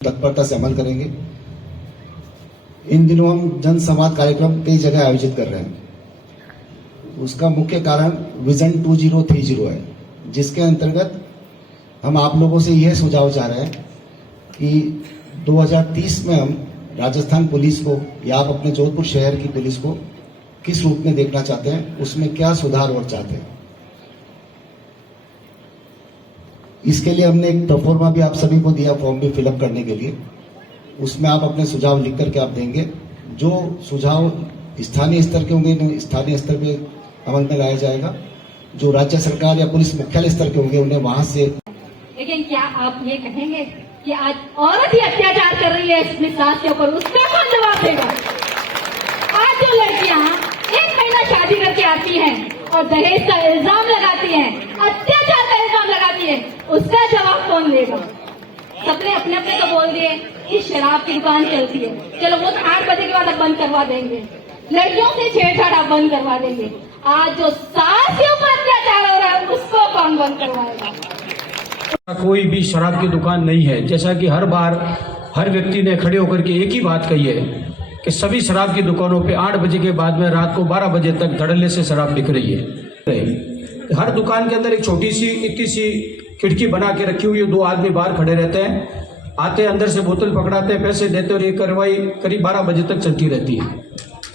तत्परता से अमल करेंगे। इन दिनों हम जन संवाद कार्यक्रम कई जगह आयोजित कर रहे हैं। उसका मुख्य कारण विजन 2030 है, जिसके अंतर्गत हम आप लोगों से यह सुझाव चाह रहे हैं कि 2030 में हम राजस्थान पुलिस को या आप अपने जोधपुर शहर की पुलिस को किस रूप में देखना चाहते हैं, उसमें क्या सुधार और चाहते हैं। इसके लिए हमने एक प्रोफॉर्मा भी आप सभी को दिया, फॉर्म भी फिलअप करने के लिए। उसमें आप अपने सुझाव लिख करके आप देंगे। जो सुझाव स्थानीय स्तर के होंगे स्थानीय स्तर पे अमल में लाया जाएगा, जो राज्य सरकार या पुलिस मुख्यालय स्तर के होंगे उन्हें वहां से। लेकिन क्या आप ये कहेंगे कि आज औरत ही अत्याचार कर रही है अपनी सास के ऊपर, उसका कौन जवाब देगा? आज जो लड़कियां 1 महीना शादी करके आती हैं और दहेज का इल्जाम लगाती हैं, अत्याचार का इल्जाम लगाती है, उसका जवाब कौन देगा? सबने अपने अपने तो बोल दिए कि शराब की दुकान चलती है, चलो वो तो 8 बजे के बाद अब बंद करवा देंगे, लड़कियों से छेड़छाड़ अब बंद करवा देंगे। आज जो सास के ऊपर अत्याचार हो रहा है उसको कौन बंद करवाएगा? कोई भी शराब की दुकान नहीं है। जैसा कि हर बार हर व्यक्ति ने खड़े होकर के एक ही बात कही है कि सभी शराब की दुकानों पे 8 बजे के बाद में रात को 12 बजे तक धड़ल्ले से शराब बिक रही है। हर दुकान के अंदर एक छोटी सी इतनी सी खिड़की बना के रखी हुई है, 2 आदमी बाहर खड़े रहते हैं, आते अंदर से बोतल पकड़ाते हैं, पैसे देते और ये कार्रवाई करीब 12 बजे तक चलती रहती है।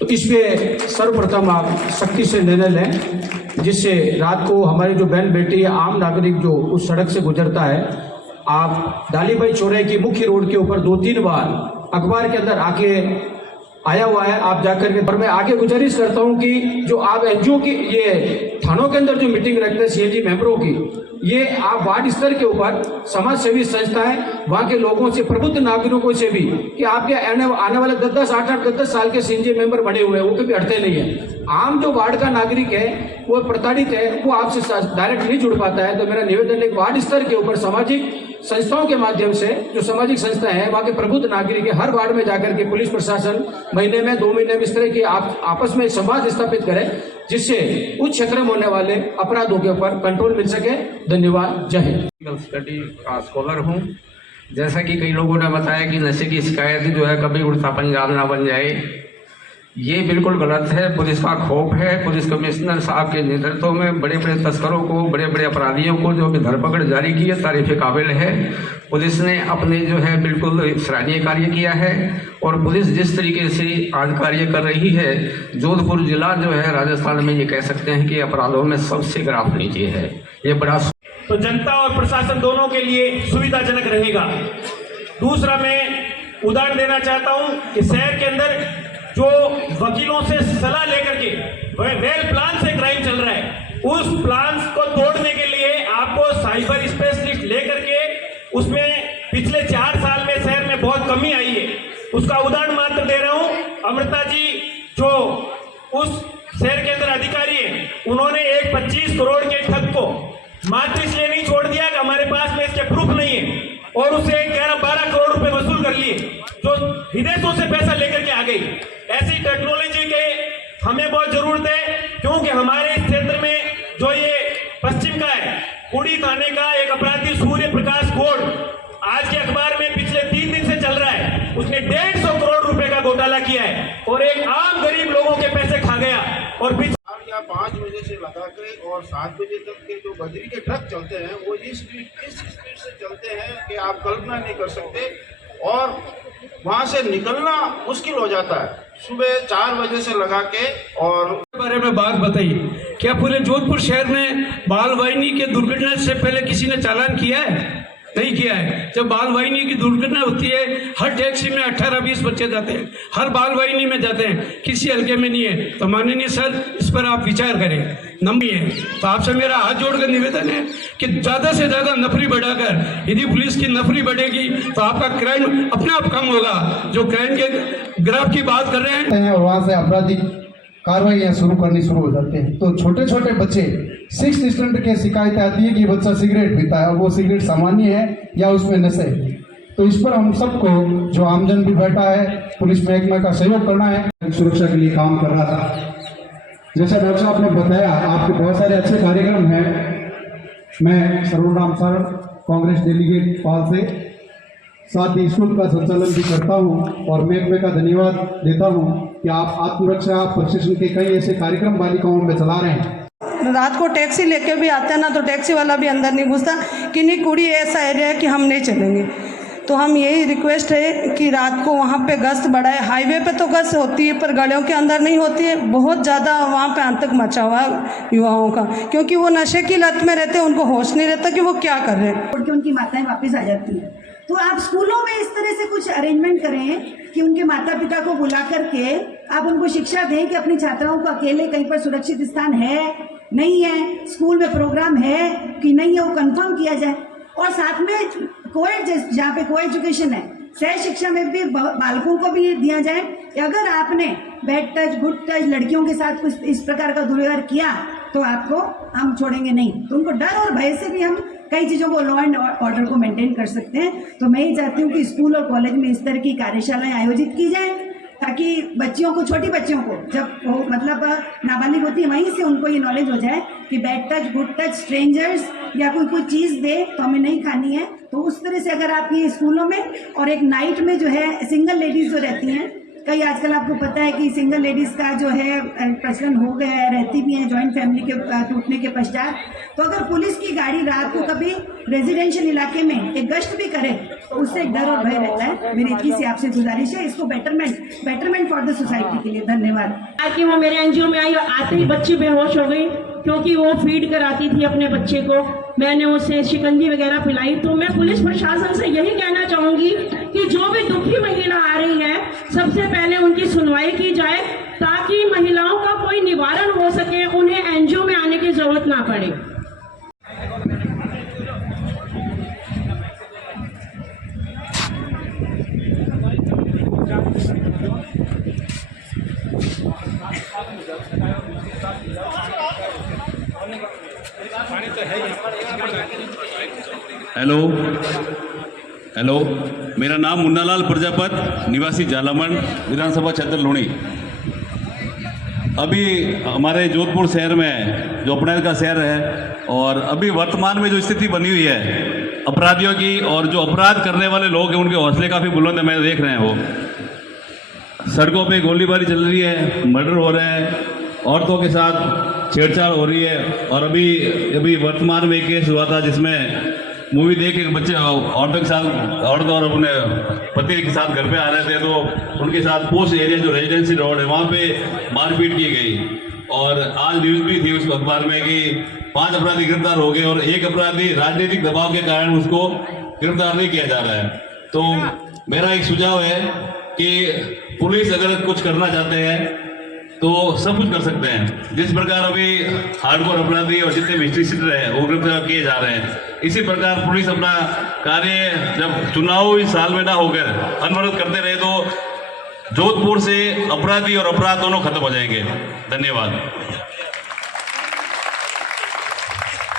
तो इसमें सर्वप्रथम आप सख्ती से निर्णय लें, जिससे रात को हमारी जो बहन बेटी या आम नागरिक जो उस सड़क से गुजरता है, आप डालीबाई चौराहे की मुख्य रोड के ऊपर 2-3 बार अखबार के अंदर आके आया हुआ है, आप जाकर के। और मैं आगे गुजारिश करता हूं कि जो आप एनजीओ की ये थानों के अंदर जो मीटिंग रखते हैं सीएनजी मेंबरों की, ये आप वार्ड स्तर के ऊपर समाज सेवी संस्थाएं वहां के लोगों से, प्रबुद्ध नागरिकों से भी, कि आपके आने वाले 10-10 8-8 10-10 साल के सीएनजी मेंबर बने हुए हैं, वो कभी हटते नहीं है। आम जो वार्ड का नागरिक है वो प्रताड़ित है, वो आपसे डायरेक्ट नहीं जुड़ पाता है। तो मेरा निवेदन है वार्ड स्तर के ऊपर सामाजिक संस्थाओं के माध्यम से, जो सामाजिक संस्थाएं हैं वहां के प्रबुद्ध नागरिक है, हर वार्ड में जाकर के पुलिस प्रशासन महीने में 2 महीने में इस तरह की आपस में संवाद स्थापित करें, जिससे उच्च क्षेत्र में होने वाले अपराधों के ऊपर कंट्रोल मिल सके। धन्यवाद। जय हिंद। स्टडी का स्कॉलर हूँ। जैसा कि कई लोगों ने बताया कि नशे की शिकायत जो है कभी उड़ता पंजाब ना बन जाए, ये बिल्कुल गलत है। पुलिस का खौफ है। पुलिस कमिश्नर साहब के नेतृत्व में बड़े बड़े तस्करों को, बड़े बड़े अपराधियों को जो भी धरपकड़ जारी की है, तारीफ काबिल है। पुलिस ने अपने जो है बिल्कुल सराहनीय कार्य किया है। और पुलिस जिस तरीके से आज कार्य कर रही है, जोधपुर जिला जो है राजस्थान में ये कह सकते हैं कि अपराधों में सबसे ग्राफ नीचे है। ये बड़ा तो जनता और प्रशासन दोनों के लिए सुविधाजनक रहेगा। दूसरा, मैं उदाहरण देना चाहता हूं कि शहर के अंदर जो वकीलों से सलाह लेकर के वेल प्लान से क्राइम चल रहा है, उस प्लान को तोड़ने के लिए आपको साइबर स्पेशलिस्ट लेकर के उसमें पिछले 4 साल में शहर में बहुत कमी आई है। उसका उदाहरण मात्र दे रहा हूं। अमृता जी जो उस शहर के अंदर अधिकारी है, उन्होंने एक 25 करोड़ के ठग को मात्र इसलिए नहीं छोड़ दिया कि हमारे पास में इसके प्रूफ नहीं है, और उसे 11-12 करोड़ रुपए वसूल कर लिए, जो विदेशों से पैसा लेकर के आ गई। ऐसी टेक्नोलॉजी के हमें बहुत जरूरत है, क्योंकि हमारे इस क्षेत्र में जो ये पश्चिम का है, कुड़ी थाने का एक अपराधी सूर्य प्रकाश गोड़ आज के अखबार में पिछले 3 दिन से चल रहा है। उसने 150 करोड़ रुपए का घोटाला किया है और एक आम गरीब लोगों के पैसे खा गया। और 5 बजे से लगा के और 7 बजे तक के जो बजरी के ट्रक चलते हैं, वो इस स्पीड से चलते हैं कि आप कल्पना नहीं कर सकते, और वहां से निकलना मुश्किल हो जाता है। सुबह 4 बजे से लगा के। और बारे में बात बताइए, क्या पूरे जोधपुर शहर में बाल वाहिनी के दुर्घटना से पहले किसी ने चालान किया है? नहीं किया है। जब बाल वाहिनी की दुर्घटना होती है, हर टैक्सी में 18-20 बच्चे जाते हैं, हर बाल वाहिनी में जाते हैं, किसी हल्के में नहीं है। तो माननीय सर, इस पर आप विचार करें। नंबर है तो आपसे मेरा हाथ जोड़कर निवेदन है कि ज्यादा से ज्यादा नफरी बढ़ाकर, यदि पुलिस की नफरी बढ़ेगी तो आपका क्राइम अपने आप कम होगा। जो क्राइम के ग्राफ की बात कर रहे हैं, वहां से आपराधिक कार्रवाई शुरू करनी शुरू हो जाते हैं। तो छोटे छोटे बच्चे 6th स्टैंडर्ड के शिकायत आती है कि बच्चा सिगरेट पीता है, वो सिगरेट सामान्य है या उसमें नशे है। तो इस पर हम सबको, जो आमजन भी बैठा है, पुलिस महकमे का सहयोग करना है। सुरक्षा के लिए काम कर रहा था। जैसा डॉक्टर साहब ने बताया, आपके बहुत सारे अच्छे कार्यक्रम हैं। मैं सर्वराम सर, कांग्रेस डेलीगेट पाल से साथ ही स्कूल का संचालन भी करता हूँ और महकमे का धन्यवाद देता हूँ कि आप आत्मरक्षा प्रशिक्षण के कई ऐसे कार्यक्रम बालिकाओं में चला रहे हैं। रात को टैक्सी लेके भी आते हैं ना, तो टैक्सी वाला भी अंदर नहीं घुसता कि नहीं कुड़ी ऐसा एरिया है कि हम नहीं चलेंगे। तो हम यही रिक्वेस्ट है कि रात को वहाँ पे गश्त बढ़ाए। हाईवे पे तो गश्त होती है पर गलियों के अंदर नहीं होती है। बहुत ज़्यादा वहाँ पे आतंक मचा हुआ है युवाओं का, क्योंकि वो नशे की लत में रहते हैं, उनको होश नहीं रहता कि वो क्या कर रहे हैं। छोड़ के उनकी माताएं वापस आ जाती हैं। तो आप स्कूलों में इस तरह से कुछ अरेंजमेंट करें कि उनके माता पिता को बुला करके आप उनको शिक्षा दें कि अपनी छात्राओं को अकेले कहीं पर सुरक्षित स्थान है नहीं है, स्कूल में प्रोग्राम है कि नहीं है, वो कंफर्म किया जाए। और साथ में कोएड, जहाँ पे को एजुकेशन है, सह शिक्षा में भी बालकों को भी दिया जाए कि अगर आपने बैड टच, गुड टच, लड़कियों के साथ कुछ इस प्रकार का दुर्व्यवहार किया तो आपको हम छोड़ेंगे नहीं। तो उनको डर और भय से भी हम कई चीज़ों को, लॉ एंड ऑर्डर को मेंटेन कर सकते हैं। तो मैं ये चाहती हूँ कि स्कूल और कॉलेज में इस तरह की कार्यशालाएं आयोजित की जाए ताकि बच्चियों को, छोटी बच्चियों को, जब वो मतलब नाबालिग होती है वहीं से उनको ये नॉलेज हो जाए कि bad touch, good touch, strangers या कोई चीज़ दे तो हमें नहीं खानी है। तो उस तरह से अगर आप ये स्कूलों में, और एक नाइट में जो है सिंगल लेडीज जो रहती हैं, कई आजकल आपको पता है कि सिंगल लेडीज का जो है प्रचलन हो गया है, रहती भी हैं जॉइंट फैमिली के टूटने के पश्चात। तो अगर पुलिस की गाड़ी रात को कभी रेजिडेंशियल इलाके में एक गश्त भी करे तो उससे एक डर और भय रहता है। मेरी इतनी सी आपसे गुजारिश है, इसको बेटरमेंट फॉर द सोसाइटी के लिए। धन्यवाद। कि वो मेरे एनजीओ में आई और आते ही बच्ची बेहोश हो गई क्योंकि वो फीड कराती थी अपने बच्चे को। मैंने उसे शिकंजी वगैरह पिलाई। तो मैं पुलिस प्रशासन से यही कहना चाहूंगी कि जो भी दुखी महिला आ रही है, सबसे पहले उनकी सुनवाई की जाए ताकि महिलाओं का कोई निवारण हो सके, उन्हें एनजीओ में आने की जरूरत ना पड़े। हेलो, मेरा नाम मुन्नालाल प्रजापत, निवासी झालामण, विधानसभा क्षेत्र लुणी। अभी हमारे जोधपुर शहर में, जो अपने का शहर है, और अभी वर्तमान में जो स्थिति बनी हुई है अपराधियों की, और जो अपराध करने वाले लोग हैं उनके हौसले काफ़ी बुलंद है। मैं देख रहे हैं वो सड़कों पे गोलीबारी चल रही है, मर्डर हो रहे हैं, औरतों के साथ छेड़छाड़ हो रही है। और अभी वर्तमान में एक केस हुआ था जिसमें मूवी देख के बच्चे औरत के साथ, औरत और अपने पति के साथ घर पे आ रहे थे, तो उनके साथ पोस्ट एरिया जो रेजिडेंसी रोड है वहाँ पे मारपीट की गई। और आज न्यूज़ भी थी उस अखबार में कि 5 अपराधी गिरफ्तार हो गए और एक अपराधी राजनीतिक दबाव के कारण उसको गिरफ्तार नहीं किया जा रहा है। तो मेरा एक सुझाव है कि पुलिस अगर कुछ करना चाहते हैं तो सब कुछ कर सकते हैं। जिस प्रकार अभी हार्डकोर अपराधी और जितने भी हिस्ट्री सीटर हैं वो गिरफ्तार किए जा रहे हैं, इसी प्रकार पुलिस अपना कार्य जब चुनावी साल में ना होकर अनवरत करते रहे तो जोधपुर से अपराधी और अपराध दोनों खत्म हो जाएंगे। धन्यवाद।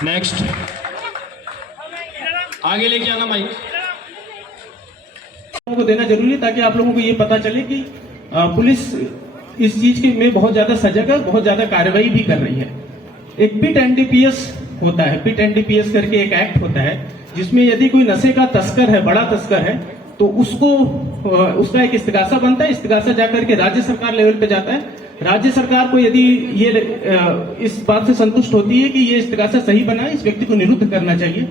नेक्स्ट आगे लेके आना भाई। को देना जरूरी है ताकि आप लोगों को ये पता चले कि पुलिस इस चीज के में बहुत ज्यादा सजग है, बहुत ज्यादा कार्रवाई भी कर रही है। एक पिट एनडीपीएस होता है, पिट एनडीपीएस करके एक एक्ट होता है जिसमें यदि कोई नशे का तस्कर है, बड़ा तस्कर है, तो उसका एक इस्तिगासा बनता है। इस्तिगासा जाकर के राज्य सरकार लेवल पे जाता है। राज्य सरकार को यदि ये इस बात से संतुष्ट होती है कि ये इस्तिगासा सही बना है, इस व्यक्ति को निरुद्ध करना चाहिए,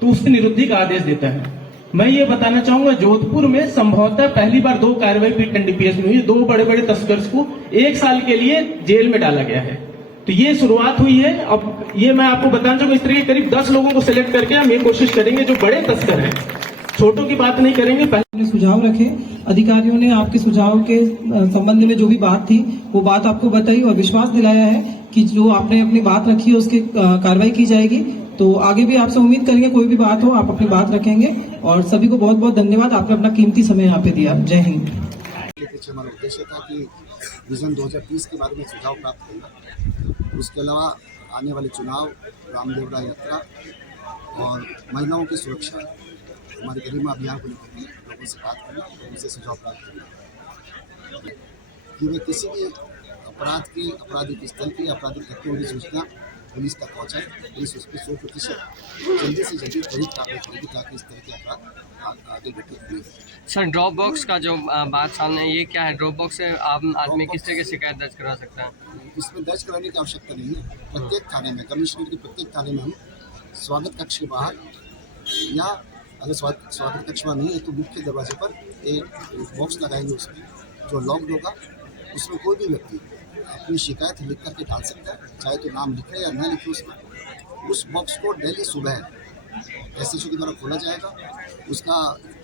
तो उसकी निरुद्धि का आदेश देता है। मैं ये बताना चाहूंगा जोधपुर में संभवतः पहली बार 2 कार्रवाई पिट एनडीपीएस में हुई। 2 बड़े बड़े तस्कर को 1 साल के लिए जेल में डाला गया है। तो ये शुरुआत हुई है। अब ये मैं आपको बताना चाहूंगा, इस तरह के करीब 10 लोगों को सिलेक्ट करके हम ये कोशिश करेंगे जो बड़े तस्कर हैं, छोटों की बात नहीं करेंगे। पहले सुझाव रखे, अधिकारियों ने आपके सुझाव के संबंध में जो भी बात थी वो बात आपको बताई और विश्वास दिलाया है कि जो आपने अपनी बात रखी है उसकी कार्रवाई की जाएगी। तो आगे भी आपसे उम्मीद करेंगे कोई भी बात हो आप अपनी बात रखेंगे। और सभी को बहुत बहुत धन्यवाद, आपने अपना कीमती समय यहाँ पे दिया। जय हिंद। पीछे हमारा उद्देश्य था कि विजन 2030 के बारे में सुझाव प्राप्त करना, उसके अलावा आने वाले चुनाव, रामदेवरा यात्रा और महिलाओं की सुरक्षा, हमारे गरिमा अभियान को लेकर लोगों से बात करना, उनसे सुझाव प्राप्त करना कि वे किसी भी अपराध की, आपराधिक स्थल की, आपराधिक तत्वों की सूचना पुलिस तक पहुँचाए। पुलिस उस पर 100% जल्दी से जल्दी त्वरित कार्रवाई करेगी ताकि इस तरह के अपराध आगे बढ़े। सर ड्रॉप बॉक्स का जो बात सामने है, ये क्या है? ड्रॉप बॉक्स से आम आदमी किस तरह की शिकायत दर्ज करा सकता है? इसमें दर्ज कराने की आवश्यकता नहीं है। प्रत्येक थाने में, कमिश्नर के प्रत्येक थाने में हम स्वागत कक्ष के बाहर, या अगर स्वागत कक्ष में नहीं है तो मुख्य दरवाजे पर एक बॉक्स लगाएंगे, उसमें जो लॉक्ड होगा, उसमें कोई भी व्यक्ति अपनी शिकायत लिख करके डाल सकता है, चाहे तो नाम लिखे या न लिखे। उसमें उस बॉक्स को डेली सुबह SHO के द्वारा खोला जाएगा, उसका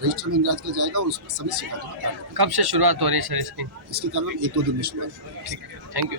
रजिस्टर में इंद्राज किया जाएगा और उसमें सभी शिकायतों को। कब से शुरुआत हो रही है सर इसकी? इसके कारण 1-2 दिन में शुरुआत। ठीक है, थैंक यू।